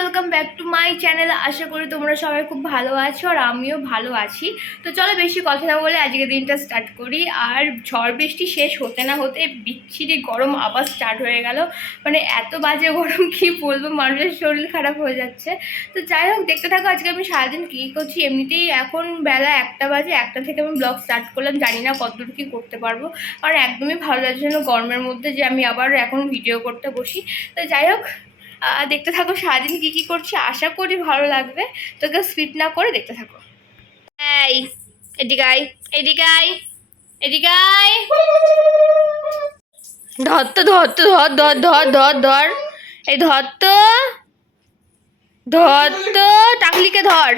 Welcome back to my channel. আশা করি তোমরা সবাই খুব ভালো আছো আর আমিও ভালো আছি। তো চলো বেশি কথা না বলে আজকে দিনটা স্টার্ট করি। আর ঝড় বৃষ্টি শেষ হতে না হতে বিচ্ছিরি গরম আবার স্টার্ট হয়ে গেল। মানে এত বাজে গরম কি বলবো, মানুষের শরীর খারাপ হয়ে যাচ্ছে। তো যাই হোক, দেখতে থাকো আজকে আমি সারাদিন কী করছি। এমনিতেই এখন বেলা 1টা বাজে, 1টা থেকে আমি ব্লগ স্টার্ট করলাম। জানি না কতদূর কী করতে পারবো, আর একদমই ভালো লাগছে না গরমের মধ্যে যে আমি আবার এখন ভিডিও করতে বসি। তো যাই হোক, দেখতে থাকো সারাদিন কি কি করছি, আশা করি ভালো লাগবে। তোকে স্কিপ না করে দেখতে থাকো। এই এদিকে আয়, এদিকে আয়, এদিকে আয়। ধর তো, ধর তো, ধর ধর ধর ধর ধর, এই ধর তো, ধর তো, টাকলিকে ধর,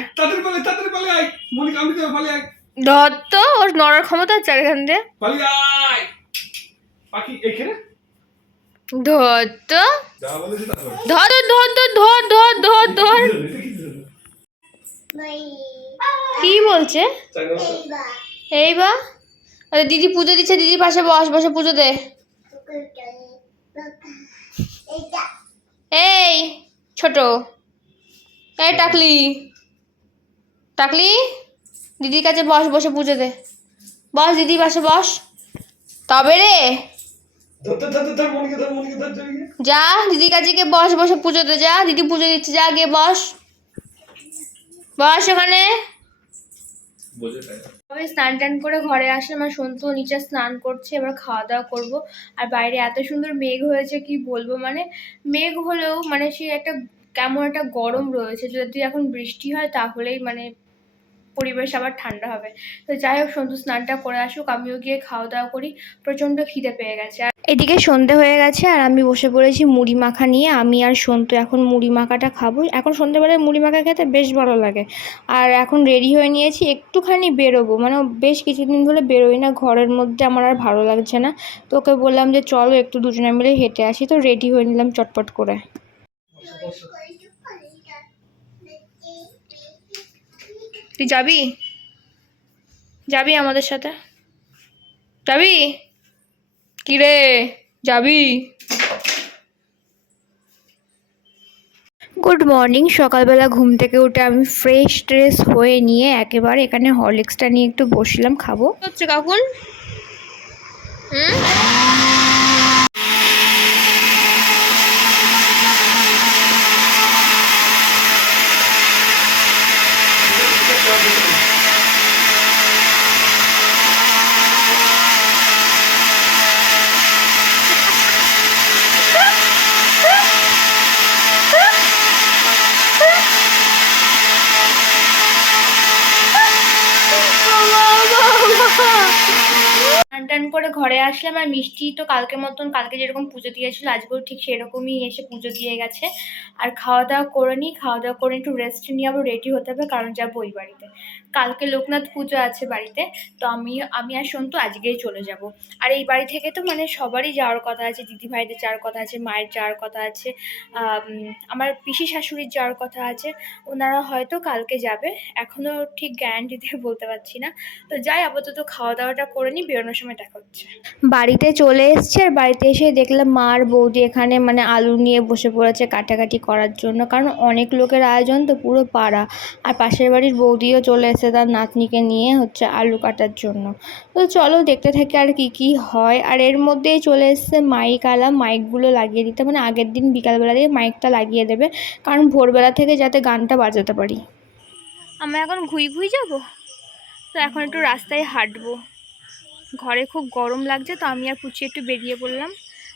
ধর তো। ওর নড়ার ক্ষমতা আছে এখান দিয়ে। ধর তো, ধর ধর ধর ধর ধর ধর ধর। কি বলছে? এই বা দিদি পুজো দিচ্ছে, দিদি পাশে বস, বসে পুজো দে। এই ছোট, এই টাকলি, টাকলি দিদির কাছে বস, বসে পুজো দে। বস, দিদি পাশে বস। তবে রে যা দিদির কাছে গিয়ে বস, বসে পুজো দে। যা, দিদি পুজো দিচ্ছে, যা গিয়ে বস, বস ওখানে। তবে স্নান টান করে ঘরে আসলাম, আর সন্তু নিচে স্নান করছে, এবার খাওয়া দাওয়া করবো। আর বাইরে এত সুন্দর মেঘ হয়েছে কি বলবো, মানে মেঘ হলেও মানে সে একটা কেমন একটা গরম রয়েছে। যদি এখন বৃষ্টি হয় তাহলেই মানে পরিবেশ আবার ঠান্ডা হবে। তো যাই হোক, সন্তু স্নানটা করে আসুক, আমিও গিয়ে খাওয়া দাওয়া করি। প্রচণ্ড খিদে পেয়ে গেছে। আর এদিকে সন্ধে হয়ে গেছে আর আমি বসে পড়েছি মুড়ি মাখা নিয়ে। আমি আর সন্তু এখন মুড়ি মাখাটা খাবো। এখন সন্ধ্যেবেলায় মুড়ি মাখা খেতে বেশ ভালো লাগে। আর এখন রেডি হয়ে নিয়েছি, একটুখানি বেরোবো, মানে বেশ কিছুদিন ধরে বেরোই না, ঘরের মধ্যে আমার আর ভালো লাগছে না। তো ওকে বললাম যে চলো একটু দুজনে মিলে হেঁটে আসি। তো রেডি হয়ে নিলাম চটপট করে। তুই যাবি? যাবি আমাদের সাথে? যাবি? কিরে যাবি? Good morning. সকালবেলা ঘুম থেকে উঠে আমি ফ্রেশ ট্রেস হয়ে নিয়ে একেবারে এখানে হরলিক্সটা নিয়ে একটু বসলাম, খাবো হচ্ছে কাকুন। টান করে ঘরে আসলাম, আর মিষ্টি তো কালকের মতন, কালকে যেরকম পুজো দিয়েছিল আজকেও ঠিক সেরকমই এসে পুজো দিয়ে গেছে। আর খাওয়া দাওয়া করে নিই, খাওয়া দাওয়া করে একটু রেস্ট নিয়ে আবার রেডি হতে হবে, কারণ যাবো ওই বাড়িতে। কালকে লোকনাথ পুজো আছে বাড়িতে। তো আমি আর সন্তু আজকেই চলে যাব। আর এই বাড়ি থেকে তো মানে সবারই যাওয়ার কথা আছে, দিদিভাইদের যাওয়ার কথা আছে, মায়ের যাওয়ার কথা আছে, আমার পিসি শাশুড়ির যাওয়ার কথা আছে। ওনারা হয়তো কালকে যাবে, এখনও ঠিক গ্যারান্টি দিয়ে বলতে পারছি না। তো যাই, আপাতত খাওয়া দাওয়াটা করে নিই, বেরোনোর সময় দেখা হচ্ছে। বাড়িতে চলে এসেছি, আর বাড়িতে এসে দেখলাম মা আর বৌদি এখানে মানে আলু নিয়ে বসে পড়েছে কাটাকাটি করার জন্য, কারণ অনেক লোকের আয়োজন তো পুরো পাড়া। আর পাশের বাড়ির বৌদিও চলে এসেছে তার নাতনিকে নিয়ে হচ্ছে আলু কাটার জন্য। তো চলো দেখতে থাকি আর কি কি হয়। আর এর মধ্যেই চলে এসছে মাইক আলা, মাইকগুলো লাগিয়ে দিতে, মানে আগের দিন বিকালবেলা দিয়ে মাইকটা লাগিয়ে দেবে, কারণ ভোরবেলা থেকে যাতে গানটা বাজাতে পারি। আমরা এখন ঘুই যাবো, তো এখন একটু রাস্তায় হাঁটবো। ঘরে খুব গরম লাগছে, তো আমি আর পুচি একটু বেরিয়ে পড়লাম।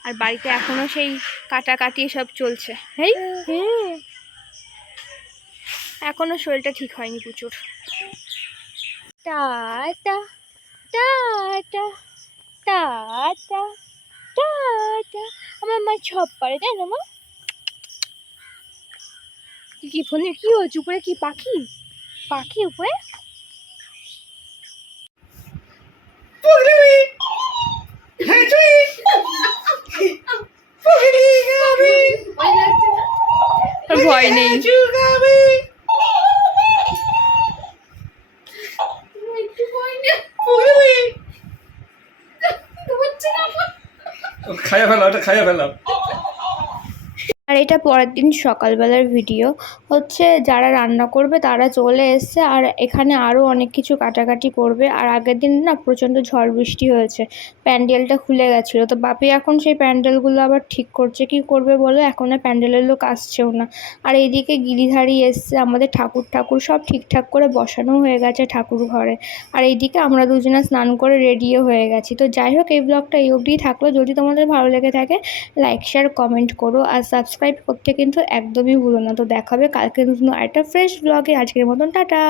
আর বাড়িতে এখনো সেই কাটাকাটি সব চলছে। এই এখনো শরীরটা ঠিক হয়নি পুচুর। Tata tata tata tata. আমার মা সব পারে, তাই না মা? কি ফোনে কি হচ্ছে? উপরে কি পাখি? পাখি উপরে? ভয় নেই। খাইয়ে ফেলাম, এটা খাইয়ে ফেলাম। আর এটা পরের দিন সকালবেলার ভিডিও হচ্ছে, যারা রান্না করবে তারা চলে এসছে, আর এখানে আরও অনেক কিছু কাটাকাটি করবে। আর আগের দিন না প্রচণ্ড ঝড় বৃষ্টি হয়েছে, প্যান্ডেলটা খুলে গেছিলো, তো বাপি এখন সেই প্যান্ডেলগুলো আবার ঠিক করছে। কি করবে বলো, এখন আর প্যান্ডেলের লোক আসছেও না। আর এইদিকে গিরিধারী এসছে, আমাদের ঠাকুর সব ঠিকঠাক করে বসানো হয়ে গেছে ঠাকুর ঘরে। আর এইদিকে আমরা দুজনে স্নান করে রেডিও হয়ে গেছি। তো যাই হোক, এই ব্লগটা এই অবধিই থাকলো। যদি তোমাদের ভালো লেগে থাকে লাইক শেয়ার কমেন্ট করো, আর সাবস্ক্রাইব করতে কিন্তু একদমই ভুলো না। তো দেখাবে কালকে নতুন আরেকটা ফ্রেশ ব্লগে। আজকের মতন টাটা।